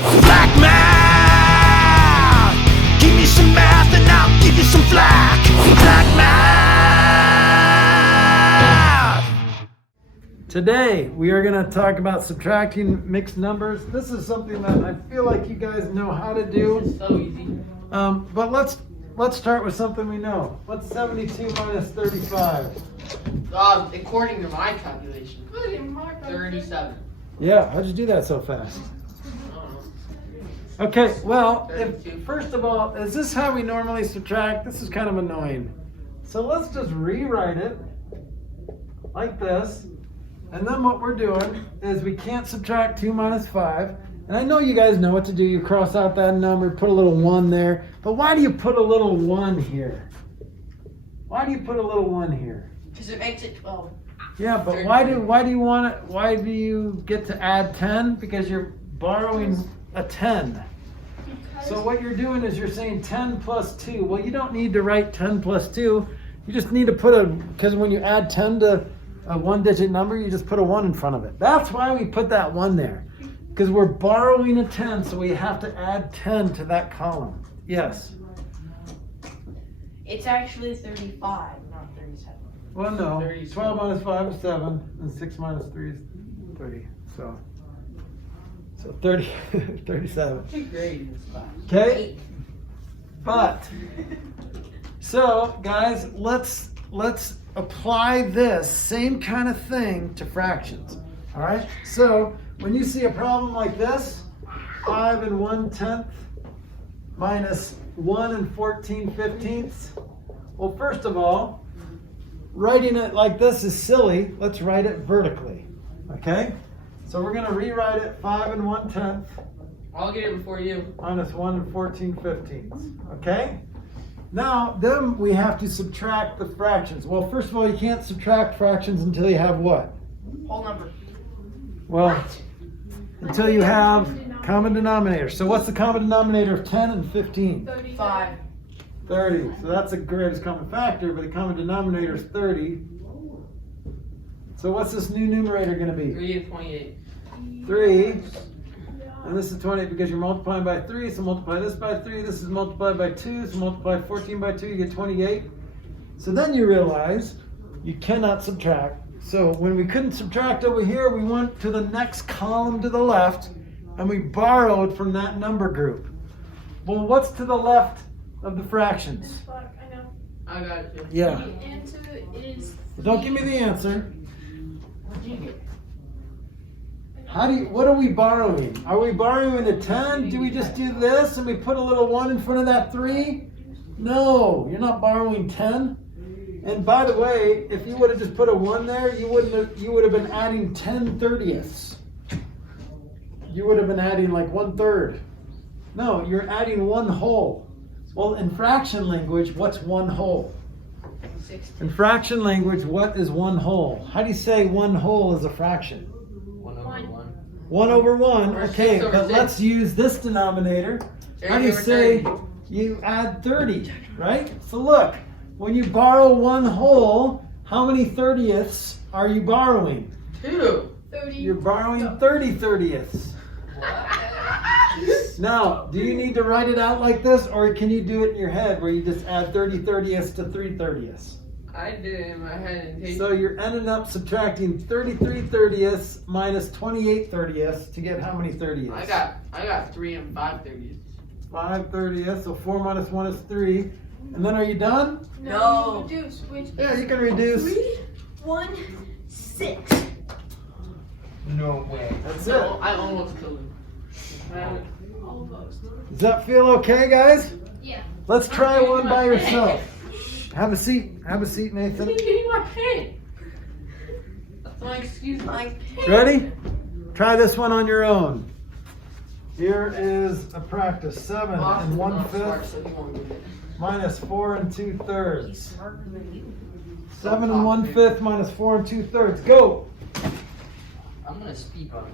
Flack math! Give me some math and I'll give you some flack. Flack math! Today we are going to talk about subtracting mixed numbers. This is something that I feel like you guys know how to do. It's so easy. But let's start with something we know. What's 72 minus 35? According to my calculation, 37. Yeah, how'd you do that so fast? Okay, well, first of all, is this how we normally subtract? This is kind of annoying. So let's just rewrite it like this. And then what we're doing is we can't subtract 2 minus 5. And I know you guys know what to do. You cross out that number, put a little 1 there. But why do you put a little 1 here? Why do you put a little 1 here? Because it makes it 12. Yeah, but why do you want it? Why do you get to add 10? Because you're borrowing a 10. So what you're doing is you're saying 10 plus 2. Well, you don't need to write 10 plus 2. You just need to because when you add 10 to a one-digit number, you just put a 1 in front of it. That's why we put that 1 there. Because we're borrowing a 10, so we have to add 10 to that column. Yes? It's actually 35, not 37. Well, no. 37. 12 minus 5 is 7, and 6 minus 3 is 30. So 30, 37. Good grade in this class. Okay? But, so guys, let's apply this same kind of thing to fractions. All right? So when you see a problem like this, 5 1/10 minus 1 14/15. Well, first of all, writing it like this is silly. Let's write it vertically. Okay? So we're going to rewrite it 5 1/10 I'll get it before you. minus 1 14/15. Okay? Now, then we have to subtract the fractions. Well, first of all, you can't subtract fractions until you have what? Whole number. Well, until you have common denominator. So what's the common denominator of 10 and 15? 5. 30. So that's the greatest common factor, but the common denominator is 30. So what's this new numerator going to be? 3 and 28. 3. And this is 28 because you're multiplying by 3. So multiply this by 3. This is multiplied by 2. So multiply 14 by 2. You get 28. So then you realize you cannot subtract. So when we couldn't subtract over here, we went to the next column to the left and we borrowed from that number group. Well, what's to the left of the fractions? I know. I got it. Yeah. The answer is. Don't give me the answer. What are we borrowing? Are we borrowing a 10? Do we just do this and we put a little 1 in front of that 3? No, you're not borrowing 10. And by the way, if you would have just put a 1 there, you would have been adding 10/30ths. You would have been adding like 1/3. No, you're adding 1 whole. Well, in fraction language, what's 1 whole? 16. In fraction language, what is 1 whole? How do you say 1 whole is a fraction? 1 over 1. 1 over 1, Or okay, 6 over but 6. let's use this denominator. How do you say you add 30, right? So look, when you borrow 1 whole, how many 30ths are you borrowing? 2. 30. You're borrowing 30 30ths. Now, do you need to write it out like this, or can you do it in your head where you just add 30 30ths to 3 30ths? I did it in my head and So you're ending up subtracting 33 30ths minus 28 30ths to get how many 30ths? I got 3 and 5 30ths. 5 30ths, so 4 minus 1 is 3. And then are you done? No. Reduce, which Yeah, is you can reduce. 3, 1, 6. No way. That's it. So I almost killed him. Almost. Does that feel okay, guys? Yeah. Let's try one by yourself. Shh, have a seat. Have a seat, Nathan. Give me my pen. That's my excuse. My Ready? Try this one on your own. Here is a practice. 7 and 1/5 minus 4 and 2/3. Smarter than you. 7 and 1/5 minus 4 and 2/3. Go. I'm gonna speed run.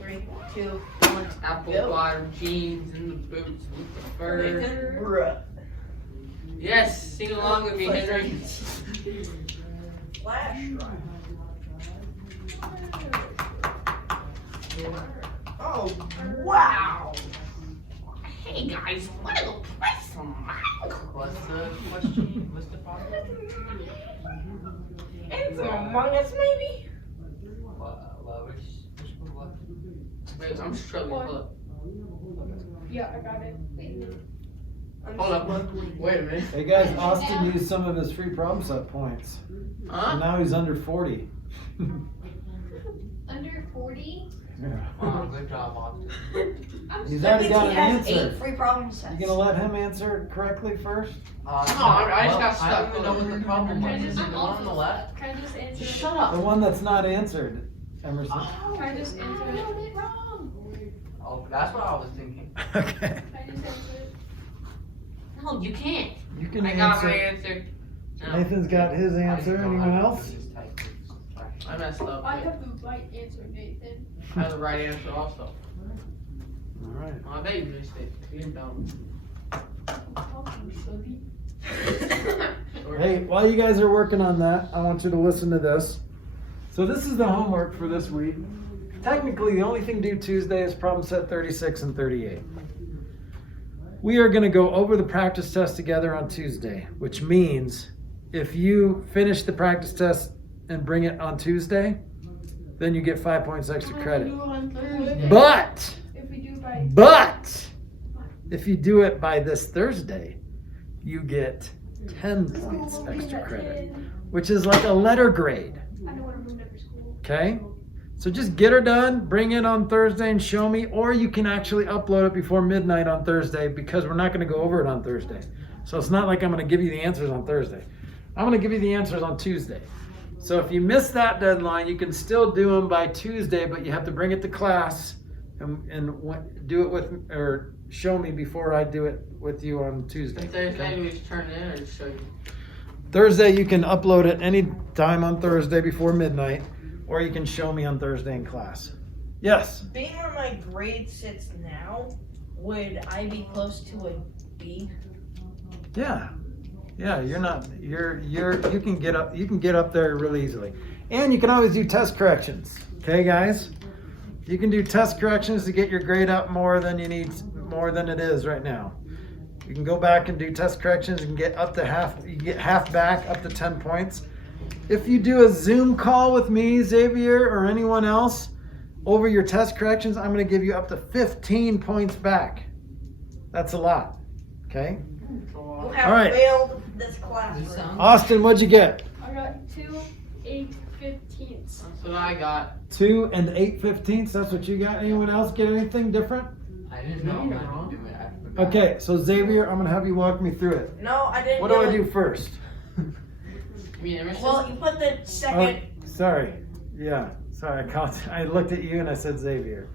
3, 2, 1. Apple Go. bottom jeans and the boots with the fur. Bruh. Yes, sing along with me, Henry. Flash drive. Oh, wow. Hey guys, wanna go play some Minecraft? What's the question? What's the problem? And some Among Us, maybe? What? Wait, I'm struggling. Hold up. Yeah, I got it. Wait a minute. Hold up. Wait a minute. Hey guys, Austin used some of his free problem set points. And Huh? now he's under 40. Under 40? Yeah. Oh, good job, Austin. He's That already means got he an has answer. 8 free problem sets. You gonna let him answer it correctly first? No, I just got stuck. I don't even know what the problem Can I was. just- Is it the one on the left? Can I just answer it? Shut The up. one that's not answered, Emerson. Can I just answer it? it wrong. Oh, that's what I was thinking. Okay. Can I just answer it? No, you can't. You can I got my answer. answer. No, Nathan's got his answer. Anyone else? I messed up. I have the right answer, Nathan. I have the right answer also. All right. Oh, I bet you missed it. You're dumb. Hey, while you guys are working on that, I want you to listen to this. So this is the homework for this week. Technically, the only thing due Tuesday is problem set 36 and 38. We are going to go over the practice test together on Tuesday, which means if you finish the practice test and bring it on Tuesday, then you get 5 points extra credit. But If we do by if you do it by this Thursday, you get 10 points extra credit, which is like a letter grade. I don't want to ruin it for school. Okay? So just get her done, bring it on Thursday and show me, or you can actually upload it before midnight on Thursday because we're not going to go over it on Thursday. So it's not like I'm going to give you the answers on Thursday. I'm going to give you the answers on Tuesday. So if you miss that deadline, you can still do them by Tuesday, but you have to bring it to class and do it with, or show me before I do it with you on Tuesday. If there's okay? any we just turn it in or just show you. Thursday, you can upload it any time on Thursday before midnight, or you can show me on Thursday in class. Yes? Being where my grade sits now, would I be close to a B? Yeah. Yeah, you can get up there really easily. And you can always do test corrections. Okay, guys? You can do test corrections to get your grade up more than it is right now. You can go back and do test corrections and get up to half, you get half back up to 10 points. If you do a Zoom call with me, Xavier, or anyone else over your test corrections, I'm going to give you up to 15 points back. That's a lot. Okay? You have All right. failed this classroom. Austin, what'd you get? I got 2 8/15. That's what I got. 2 and 8/15. That's what you got. Anyone else get anything different? I didn't know I didn't do it. I forgot. Okay, so Xavier, I'm gonna have you walk me through it. No, I didn't. What do I do first? Me and Emerson? Well, you put the Oh, second. sorry. Yeah, sorry. I looked at you and I said Xavier.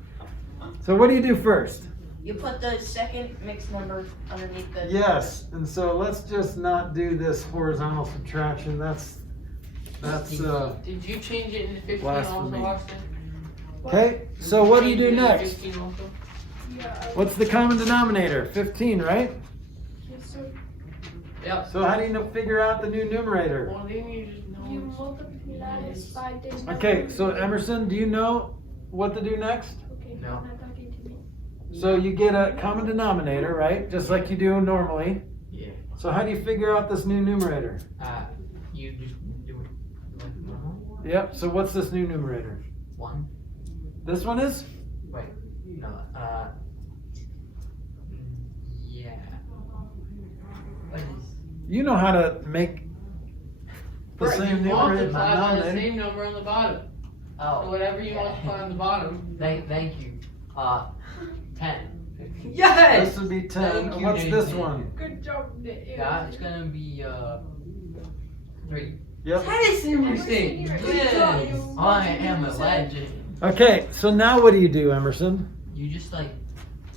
So what do you do first? You put the second mixed number underneath the. Yes, and so let's just not do this horizontal subtraction. That's Did you change it into 15 Blasphemy. also, Austin? okay. So what do you do Change it into next? 15 also? Yeah. What's the common denominator? 15, right? Yes, sir. Yep. So how do you figure out the new numerator? Well, then you just know. You multiply this by this. Okay, so Emerson, do you know what to do next? Okay, No. now talking to me. So you get a common denominator, right? Just like you do normally. Yeah. So how do you figure out this new numerator? You just do it like normal. Yep, so what's this new numerator? 1. This one is? Wait. No. Yeah. What is? You know how to make the Right, same you numerator multiply by the denominator. same number on the bottom. So Oh. whatever you multiply on the bottom. Thank you. 10. This would be 10. Thank And you, what's this Nathan. one? Good job, Nick. That's gonna be 3. Yep. That is interesting. Yes. I am a legend. Okay, so now what do you do, Emerson? You just like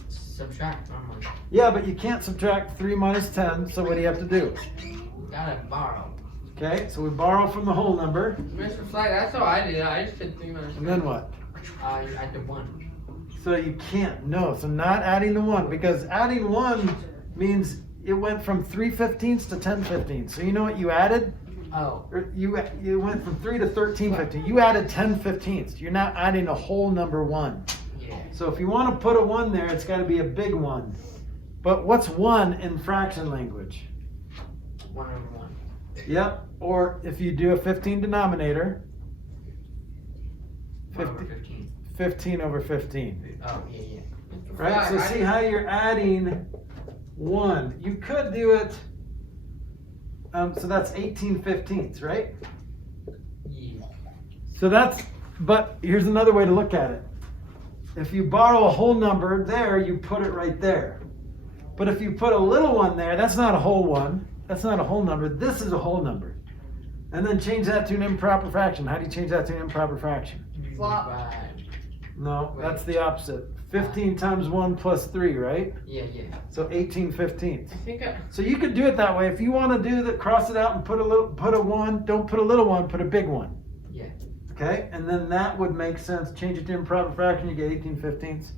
subtract normally. Yeah, but you can't subtract 3 minus 10, so what do you have to do? You gotta borrow. Okay, so we borrow from the whole number, Mr. Flack, that's how I did it. I just did 3 minus and then what? You add the 1. So you can't, no, so not adding the 1, because adding 1 means it went from 3/15 to 10/15. So you know what you added? Oh. Or you went from 3 to 13/15. You added 10/15. You're not adding a whole number 1. Yeah. So if you want to put a 1 there, it's got to be a big 1. But what's 1 in fraction language? 1 over 1. Yep. Or if you do a 15 denominator, 1 over 15. 15 over 15. Oh, yeah. Right? So see how you're adding 1. You could do it, so that's 18/15ths, right? Yeah. So that's, but here's another way to look at it. If you borrow a whole number there, you put it right there. But if you put a little 1 there, that's not a whole 1. That's not a whole number. This is a whole number. And then change that to an improper fraction. How do you change that to an improper fraction? Flop. Divide. No, Right. that's the opposite. 15 times 1 plus 3, right? Yeah. So 18/15ths. I think So you could do it that way. If you want to do that, cross it out and put a 1. Don't put a little 1, put a big 1. Yeah. Okay? And then that would make sense. Change it to improper fraction, you get 18/15ths.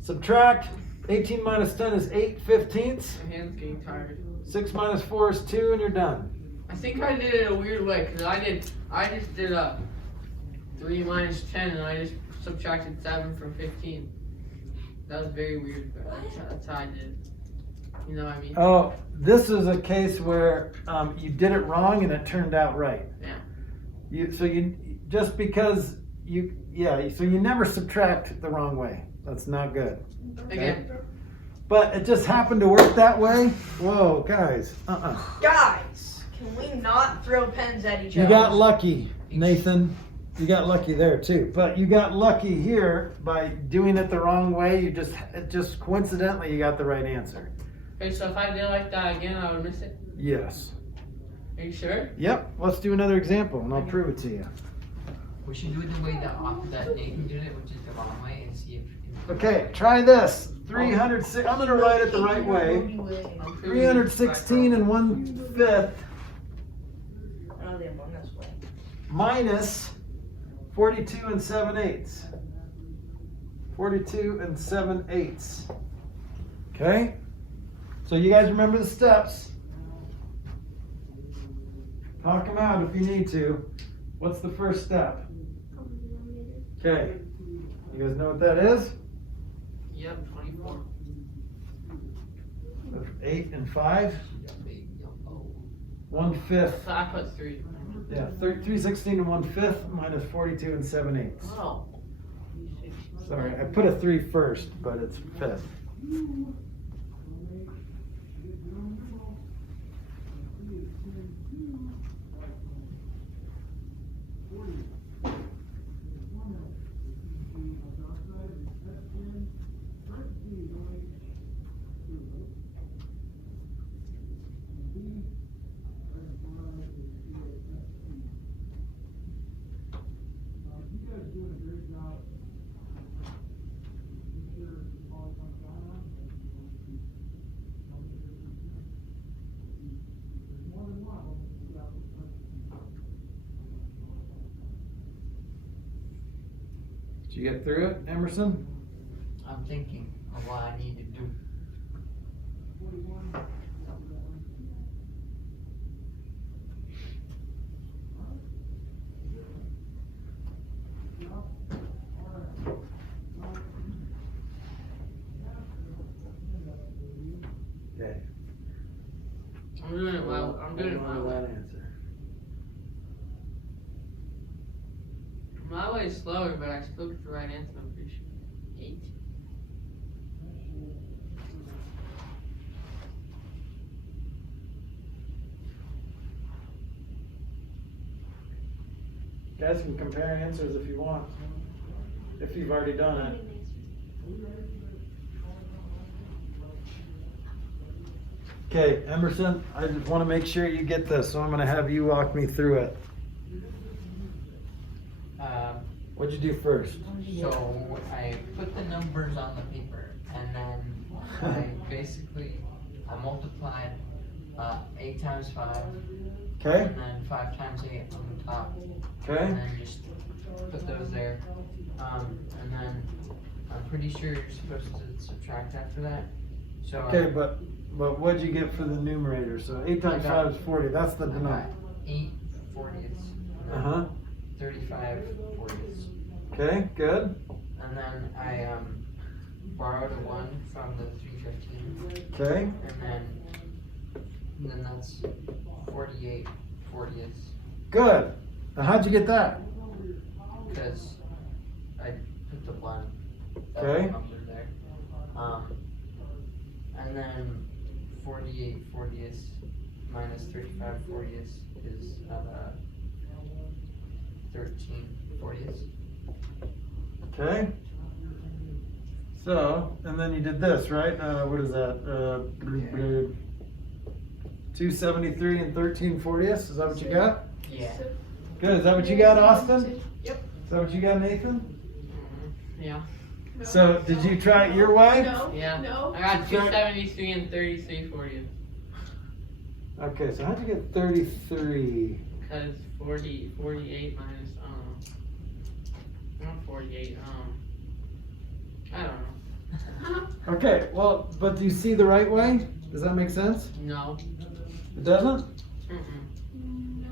Subtract 18 minus 10 is 8/15ths. my hand's getting tired. 6 minus 4 is 2, and you're done. I think I did it a weird way because I just did a 3 minus 10 and I just subtracted 7 from 15. That was very weird, but that's how I did it. You know what I mean? Oh, this is a case where you did it wrong and it turned out right. Yeah. So just because so you never subtract the wrong way. That's not good. Again. But it just happened to work that way. Whoa, guys. Guys, can we not throw pens at each You other? got lucky, Nathan. You got lucky there too. But you got lucky here by doing it the wrong way. It just coincidentally you got the right answer. Okay, so if I did like that again, I would miss it. Yes. Are you sure? Yep. Let's do another example and I'll prove it to you. We should do it the way that Nathan did it, which is the wrong way, and see if. Okay, try this. 306. I'm gonna write it the right way. I'm 316 and 1/5 Oh, they have one this way. minus 42 and 7/8. 42 and 7/8. Okay? So you guys remember the steps. Talk them out if you need to. What's the first step? Okay. You guys know what that is? Yep, 24. 8 and 5. 1/5. So I put 3. Yeah, 316 and 1/5 minus 42 and 7/8. Oh. Sorry, I put a 3 first, but it's 5th. Did you get through it, Emerson? I'm thinking of what I need to do. Okay. I'm doing it well. I'm doing it Hold on to well. that answer. My way is slower, but I still get the right answer, I'm pretty sure. 8. You guys can compare answers if you want. If you've already done it. Okay, Emerson, I just want to make sure you get this, so I'm going to have you walk me through it. What'd you do first? So I put the numbers on the paper, and then I multiplied 8 times 5, Okay, and then 5 times 8 on the top, okay, and then just put those there. And then I'm pretty sure you're supposed to subtract after that. So okay, but what'd you get for the numerator? So 8 times 5 is 40, that's the I got denominator. 8 40ths, Uh-huh, 35 40ths. okay, good. and then I borrowed a 1 from the 315, Okay. and then that's 48 40ths, Good. Now how'd you get that? because I put the 1 Okay. number there. And then 48 40ths minus 35 40ths is 13 40ths. Okay. So, and then you did this, right? What is that? 273 and 13 40ths. Is that what you got? Yeah. Good. Is that what you got, Austin? Yep. Is that what you got, Nathan? Yeah. No. So, did you try it your way? No. Yeah. No. I got Sure. 273 and 33 40th. Okay, so how'd you get 33? Because 48 minus, not 48, I don't know. Okay, well, but do you see the right way? Does that make sense? No. It doesn't? Mm-mm. No.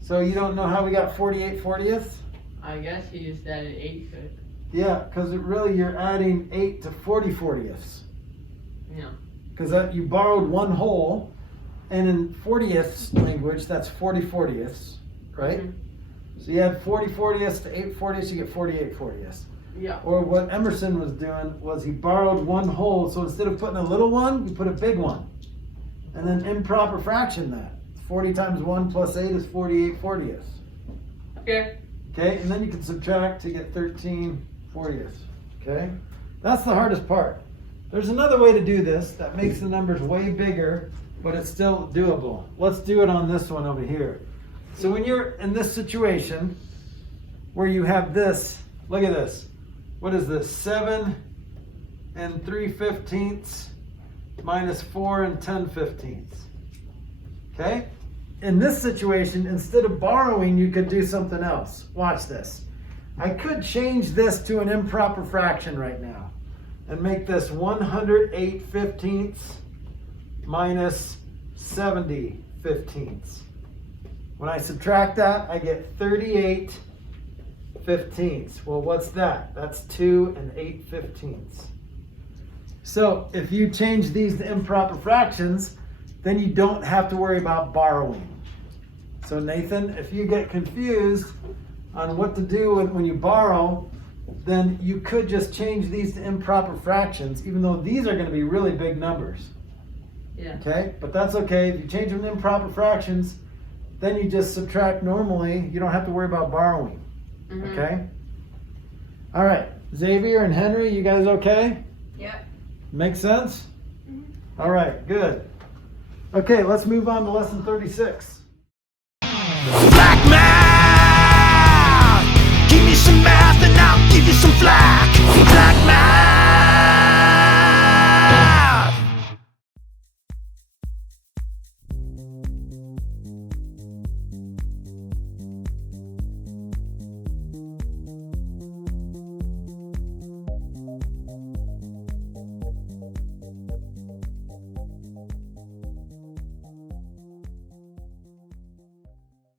So you don't know how we got 48 40ths? I guess he just added 8 to it. Yeah, because really you're adding 8 to 40 40ths. Yeah. Because you borrowed one whole, and in 40ths language, that's 40 40ths, right? Mhm. So you add 40 40ths to 8 40ths, you get 48 40ths. Yeah. Or what Emerson was doing was he borrowed one whole, so instead of putting a little one, you put a big one. And then improper fraction that. 40 times 1 plus 8 is 48 40ths. Okay. Okay, and then you can subtract to get 13 40ths. Okay? That's the hardest part. There's another way to do this that makes the numbers way bigger, but it's still doable. Let's do it on this one over here. So when you're in this situation where you have this, look at this. What is this? 7 and 3/15 minus 4 and 10/15. Okay? In this situation, instead of borrowing, you could do something else. Watch this. I could change this to an improper fraction right now and make this 108/15 minus 70/15. When I subtract that, I get 38/15. Well, what's that? That's 2 and 8/15. So if you change these to improper fractions, then you don't have to worry about borrowing. So Nathan, if you get confused on what to do when you borrow, then you could just change these to improper fractions, even though these are going to be really big numbers. Yeah. Okay, but that's okay. If you change them to improper fractions, then you just subtract normally. You don't have to worry about borrowing. Mhm. Okay? All right, Xavier and Henry, you guys okay? Yep. Make sense? All right, good. Okay, let's move on to lesson 36. Black math, give me some math and I'll give you some flack. Black math.